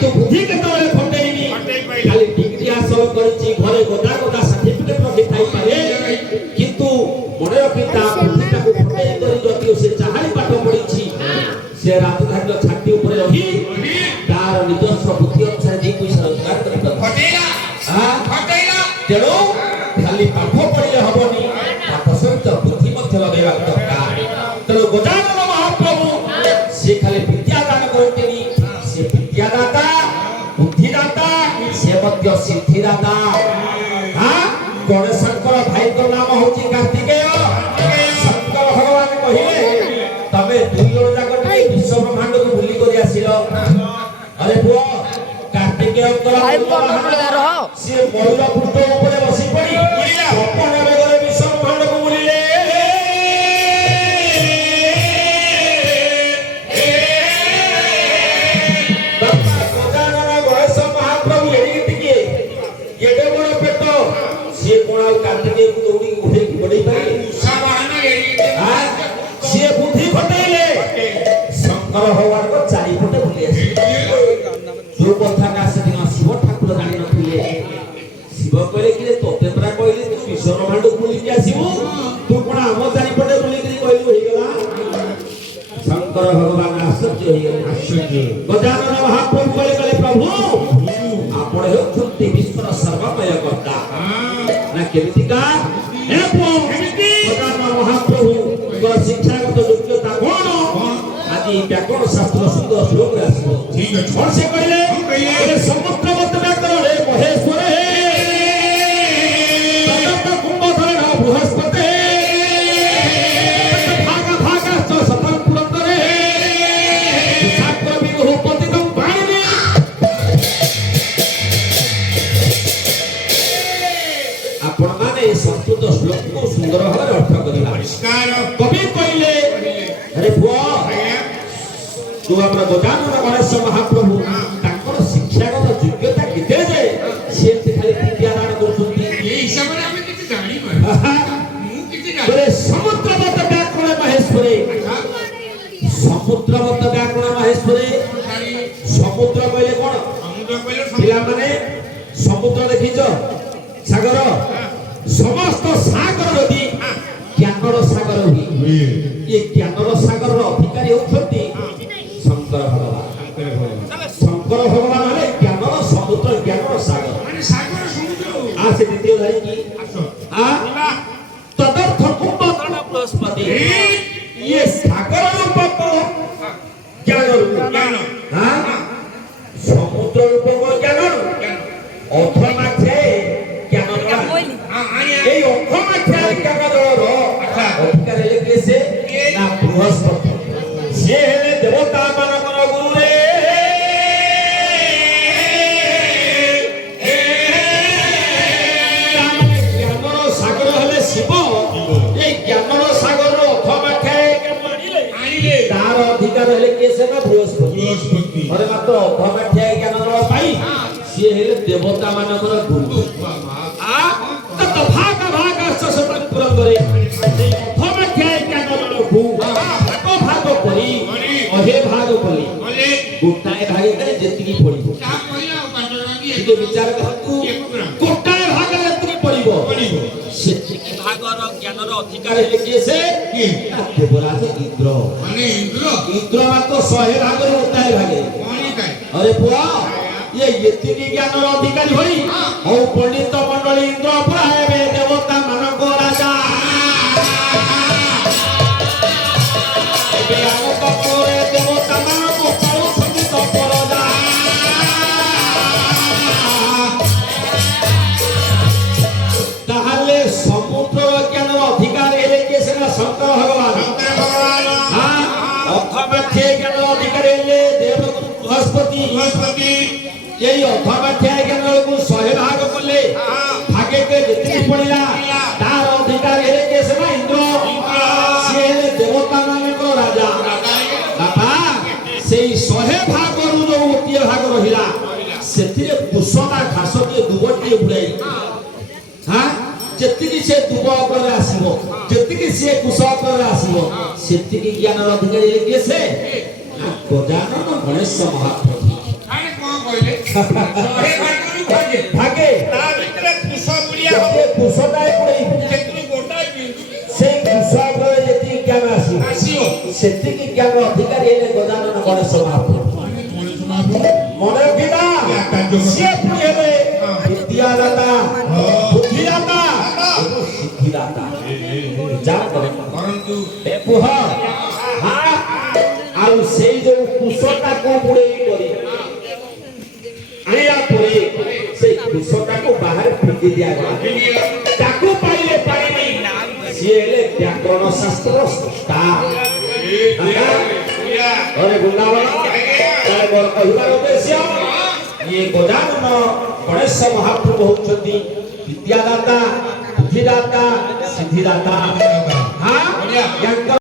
কিন্তু বুদ্ধি কেতବେଳେ ଫଟେଇନି ଖାଲି ডিগ্রি ହାସଲ କରିଛି ଘରେ ଗୋଦା ଗୋଦା ସାର୍ଟିଫିକେଟ ରଖି ଥାଇପାରେ କିନ୍ତୁ ମନେ ରଖି ତା ବୁଦ୍ଧିଟାକୁ ଫଟେଇ କରି ଯଦିଓ ସେ ଚାହାଳି ପାଠ ପଢିଛି ସେ ରାଜଧାନୀର ଛାତି ଉପରେ ରହି ତାର ନିଜସ୍ୱ ବୁଦ୍ଧି ଅନୁସାରେ ଦି ପଇସା ରୋଜଗାର କରିପାରିବ ତେଣୁ ଖାଲି ପାଠ ପଢିଲେ ହବନି ପାଠ ସହିତ ବୁଦ୍ଧି ମଧ୍ୟ ଲଗେଇବା ଦରକାର ତେଣୁ ଗଜାନନ ମହାପ୍ରଭୁ ସେ ଖାଲି ବିଦ୍ୟା ଦାନ କରନ୍ତିନି ସେ ବିଦ୍ୟାଦାତା ବୁଦ୍ଧିଦାତା ସେ ମଧ୍ୟ ସିଦ୍ଧିଦାତା ଗଣେଶଙ୍କର ଭାଇଙ୍କ ନାମ ହଉଛି କାର୍ତ୍ତିକେୟ ଶଙ୍କର ଭଗବାନ କହିଲେ ତମେ ଦୁଇ ଜଣ ଯାକ ଟିକେ ବିଶ୍ୱ ବ୍ରହ୍ମାଣ୍ଡକୁ ବୁଲି କରି ଆସିଲ ଆରେ ପୁଅ କାର୍ତ୍ତିକେୟଙ୍କର ସେ ମୟୁର ପୃଷ୍ଠ ଉପରେ ବସି ପଡି ଅପନ ବେଗରେ ବିଶ୍ୱ ବ୍ରହ୍ମାଣ୍ଡକୁ ବୁଲିଲେ कार्तिकेय दौड़ी उठे की बड़ी पारी से बुद्धि फटेले शंकर भगवान को चारि फटे बुले जो कथा ना से दिन शिव ठाकुर जानि नथिले शिव कहले कि तोते तरा कहले तू विश्व ब्रह्मांड बुली के आसीबू तू कोन हम चारि फटे बुली के कहलु होई गेला शंकर भगवान आश्चर्य होई गेले आश्चर्य गजानन महाप्रभु कहले प्रभु आपण हेउछंती विश्वर सर्वमय कर्ता ना केमितिका हे प्रभु गजानन महाप्रभु को शिक्षागत योग्यता कोन आज व्याकरण शास्त्र सुंदर श्लोक आसीबो ठीक है और से कहले समुद्र मत व्याकरण रे महेश्वर हे तत कुंभधर बृहस्पति भागा भागा सतल पुरंदर हे छात्र विगो पतिकम पाणि आपण माने संस्कृत श्लोक को सुंदर भाव अर्थ करिला नमस्कार कवि कहले अरे बुआ तू हमरा गजानन गणेश महाप्रभु ताकर शिक्षागत योग्यता केते जे से खाली विद्या दान करछुंती ए हिसाब रे हम किछि जानि मु किछि जानि बोले समुद्रवत व्याकरण महेश्वरे समुद्रवत व्याकरण महेश्वरे समुद्र कहले कोन समुद्र कहले पिला माने समुद्र देखिছো सागर समस्त सागर नदी ज्ञानर सागर हुई ये ज्ञानर सागर अधिकारी होती शंकर भगवान शंकर भगवान है ज्ञानर समुद्र ज्ञानर सागर माने सागर समुद्र आ से द्वितीय धारी की आ तदर्थ कुंभकर्ण बृहस्पति ये सागर रूप ज्ञान ज्ञान हां समुद्र रूप ज्ञान अथवा छे এই অক্ষমাখ্যা জ্ঞানদর অধিকারে লেখেছে না বৃহস্পতি সে হেলে দেবতা মানবর গুরু রে জ্ঞানর সাগর হলে শিব এই জ্ঞানর সাগর অক্ষমাখ্যা আনিলে তার অধিকার হলে কেছে না বৃহস্পতি আরে মাত্র অক্ষমাখ্যা জ্ঞানর পাই সে হেলে দেবতা মানবর গুরু भाग भाग ससतन पुरंदरे अथमाख्याय ज्ञानर भू भाग परी अहे भाग परी गोटाए भाग करे जेतिकी पड़िबो का पड़िला पाटरानी एके विचार करतु गोटाए भाग जेतिकी पड़िबो सेतिकी भागर ज्ञानर अधिकार हेले केसे की देवराज इंद्र माने इंद्र मात्र 100 भाग रे गोटाए भागे कोनी काय अरे पुआ ये यतिकी ज्ञानर अधिकारी होई औ पंडित मंडली इंद्र प्रायबे देवता मानको राजा बे आनो तपोरे देवता मानको पाउ संगीत परजा ताहले समुद्र ज्ञानर अधिकार हेले केसे ना शंकर भगवान हां अथमाख्याय ज्ञानर अधिकारी हेले देवगुरु बृहस्पति यही अथमाख्याय ज्ञान को 100 भाग बोले भागे के जितनी पड़िला तार अधिकार हेले के से इंद्र से देवता मानक राजा बाबा सेही 100 भाग रु जो गोटे भाग रहिला सेतिरे कुसना घास के दुबटी बुलाई हां जेतिकी से दुब पर आसीबो जेतिकी से कुस पर आसीबो सेतिकी ज्ञान अधिकारी हेले के से गजानन गणेश महाप्रभु କହିଲେ 100 ଭାଗରୁ ଭାଗେ ଭାଗେ ତା ଭିତରେ କୁଶ ବୁଲିଆ ହବ ସେ କୁଶଟାଏ ପୁରେଇବୁ ସେଥିରୁ ଗୋଟାଏ ବିନ୍ଦୁ ସେଇ କୁଶ ଉପରେ ଯେତିକି ଜ୍ଞାନ ଆସିବ ଆସିବ ସେତିକି ଜ୍ଞାନ ଅଧିକାରୀ ହେଲେ ଗଜାନନ ଗଣେଶ ମହାପ୍ରଭୁ ମନେ ରଖିବା ସିଏ ପୁଣି ହେବେ ବିଦ୍ୟାଦାତା ବୁଦ୍ଧିଦାତା ଏବଂ ସିଦ୍ଧିଦାତା ଯାହା କରନ୍ତୁ ଏ କୁହ ଆଉ ସେଇ ଯୋଉ କୁଶଟାକୁ ବୁଡେଇ କରି ଆଣିଲା ପରେ ସେଇ କୁଶଟାକୁ ବାହାରେ ଫିଙ୍ଗି ଦିଆଗଲା ତାକୁ ପାଇଲେ ପାଇନି ସିଏ ହେଲେ ବ୍ୟାକରଣ ଶାସ୍ତ୍ର ସ୍ରଷ୍ଟା अरे वृंदावन तार मोर कहिबार उद्देश्य ये गजानन गणेश महाप्रभु होचंदी विद्यादाता बुद्धिदाता सिद्धिदाता हां